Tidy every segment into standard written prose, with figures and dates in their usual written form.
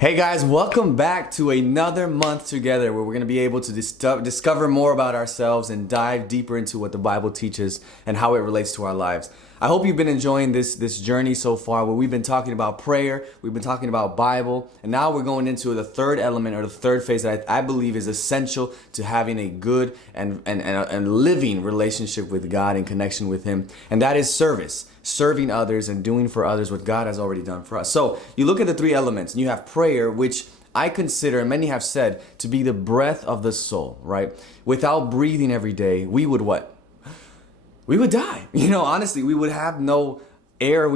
Hey guys, welcome back to another month together where we're going to be able to discover more about ourselves and dive deeper into what the Bible teaches and how it relates to our lives. I hope you've been enjoying this journey so far where we've been talking about prayer, we've been talking about Bible, and now we're going into the third element or the third phase that I believe is essential to having a good and living relationship with God in connection with Him, and that is service. Serving others and doing for others what God has already done for us. So you look at the three elements and you have prayer, which I consider, and many have said, to be the breath of the soul, right? Without breathing every day, we would what? We would die. Honestly, we would have no air.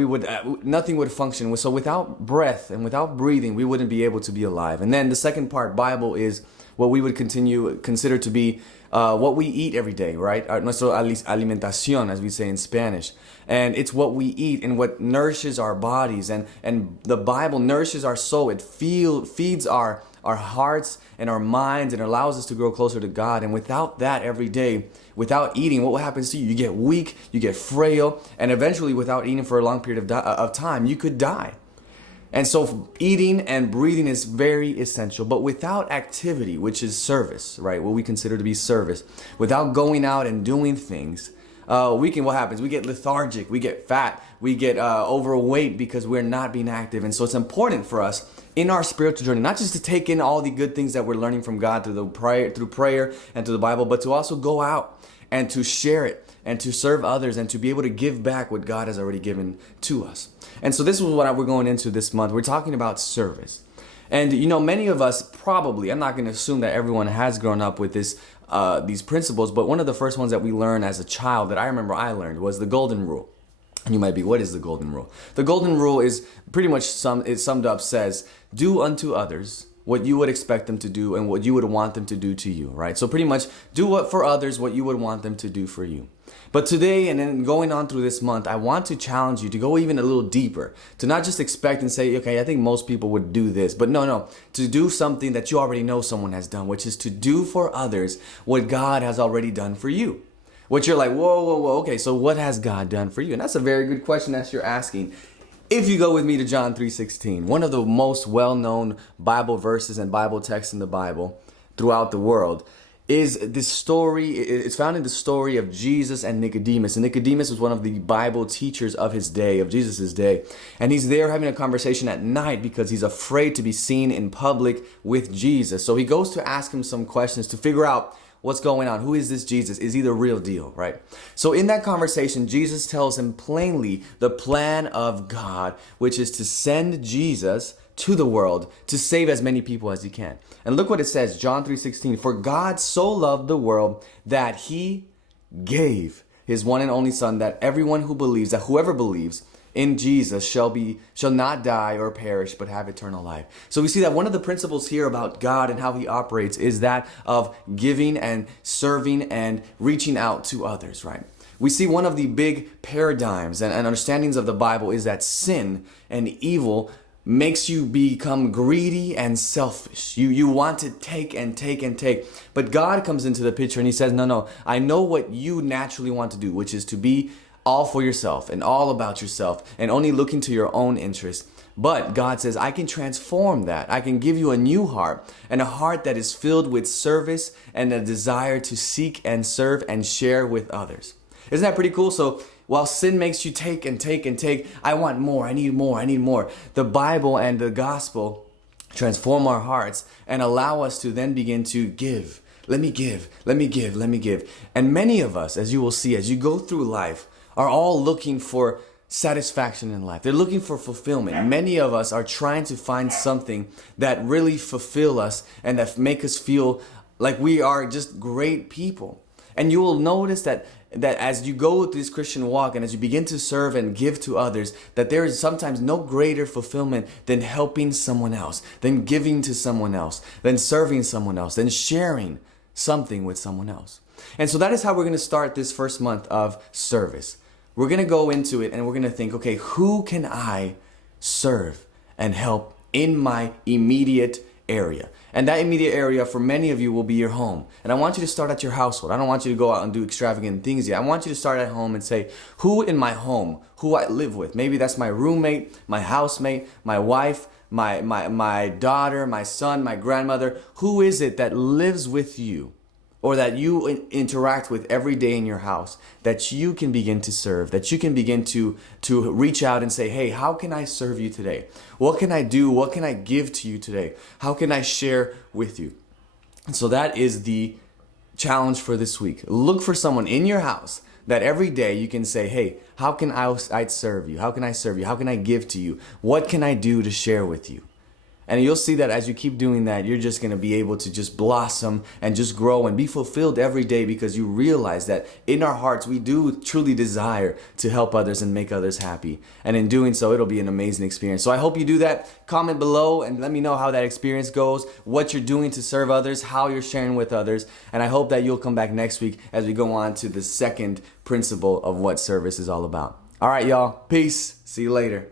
Nothing would function. So without breath and without breathing, we wouldn't be able to be alive. And then the second part, Bible, is what we would consider to be what we eat every day, right? Nuestra alimentación, as we say in Spanish. And it's what we eat and what nourishes our bodies. And the Bible nourishes our soul. It feeds our hearts and our minds and allows us to grow closer to God. And without that every day, without eating, what happens to you? You get weak, you get frail, and eventually without eating for a long period of time, you could die. And so eating and breathing is very essential, but without activity, which is service, right? What we consider to be service, without going out and doing things, what happens? We get lethargic, we get fat, we get overweight because we're not being active. And so it's important for us in our spiritual journey, not just to take in all the good things that we're learning from God through prayer and through the Bible, but to also go out and to share it and to serve others and to be able to give back what God has already given to us. And so this is what we're going into this month. We're talking about service. And many of us probably, I'm not going to assume that everyone has grown up with these principles, but one of the first ones that we learned as a child that I remember I learned was the golden rule. And you might be, what is the golden rule? The golden rule is pretty much summed up says, do unto others what you would expect them to do and what you would want them to do to you, right? So pretty much do for others what you would want them to do for you. But today, and then going on through this month, I want to challenge you to go even a little deeper, to not just expect and say, okay, I think most people would do this, but no, to do something that you already know someone has done, which is to do for others what God has already done for you. What you're like, whoa, okay, so what has God done for you? And that's a very good question that you're asking. If you go with me to John 3:16, one of the most well-known Bible verses and Bible texts in the Bible throughout the world, is this story. It's found in the story of Jesus and Nicodemus. And Nicodemus was one of the Bible teachers of his day, of Jesus's day. And he's there having a conversation at night because he's afraid to be seen in public with Jesus. So he goes to ask him some questions to figure out what's going on. Who is this Jesus? Is he the real deal, right? So in that conversation, Jesus tells him plainly the plan of God, which is to send Jesus to the world to save as many people as he can. And look what it says, John 3:16, for God so loved the world that he gave his one and only son, that everyone who believes, that whoever believes in Jesus shall not die or perish, but have eternal life. So we see that one of the principles here about God and how he operates is that of giving and serving and reaching out to others, right? We see one of the big paradigms and understandings of the Bible is that sin and evil makes you become greedy and selfish. You want to take and take and take. But God comes into the picture and he says, no, I know what you naturally want to do, which is to be all for yourself and all about yourself and only looking to your own interest. But God says, I can transform that. I can give you a new heart, and a heart that is filled with service and a desire to seek and serve and share with others. Isn't that pretty cool? So while sin makes you take and take and take, I want more, I need more, I need more. The Bible and the gospel transform our hearts and allow us to then begin to give. Let me give. And many of us, as you will see, as you go through life, are all looking for satisfaction in life. They're looking for fulfillment. Many of us are trying to find something that really fulfill us and that make us feel like we are just great people. And you will notice that as you go through this Christian walk and as you begin to serve and give to others, that there is sometimes no greater fulfillment than helping someone else, than giving to someone else, than serving someone else, than sharing something with someone else. And so that is how we're going to start this first month of service. We're going to go into it and we're going to think, okay, who can I serve and help in my immediate area? And that immediate area for many of you will be your home. And I want you to start at your household. I don't want you to go out and do extravagant things yet. I want you to start at home and say, who in my home, who I live with? Maybe that's my roommate, my housemate, my wife, my daughter, my son, my grandmother. Who is it that lives with you, or that you interact with every day in your house, that you can begin to serve, that you can begin to reach out and say, hey, how can I serve you today? What can I do? What can I give to you today? How can I share with you? And so that is the challenge for this week. Look for someone in your house that every day you can say, hey, how can I serve you? How can I serve you? How can I give to you? What can I do to share with you? And you'll see that as you keep doing that, you're just going to be able to just blossom and just grow and be fulfilled every day, because you realize that in our hearts, we do truly desire to help others and make others happy. And in doing so, it'll be an amazing experience. So I hope you do that. Comment below and let me know how that experience goes, what you're doing to serve others, how you're sharing with others. And I hope that you'll come back next week as we go on to the second principle of what service is all about. All right, y'all. Peace. See you later.